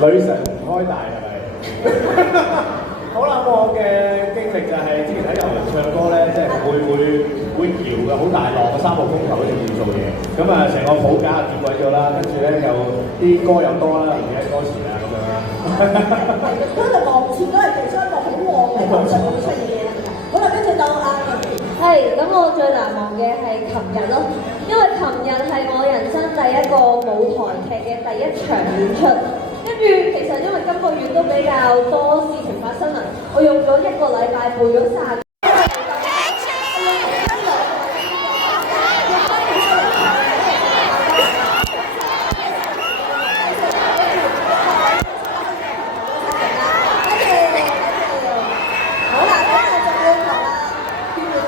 女神開大係咪？好啦，我嘅經歷就係之前喺遊輪唱歌咧，即係會搖嘅，好大浪嘅3號風球嗰啲要做嘢，咁啊成個譜架跌鬼咗啦，跟住咧又啲歌又多啦，唔記得歌詞啊咁樣啦。嗰度望前都係其中一個好旺嘅場上會出現嘅嘢嚟㗎。好啦，跟住到阿係，咁我最難忘嘅係琴日咯，因為琴日係我人生第一個舞台劇嘅第一場演出，跟住其實因為今個月都比較多事情發生啦，我用咗1個禮拜背咗晒。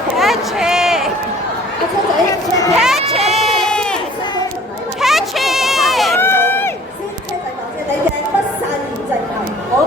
阿車仔。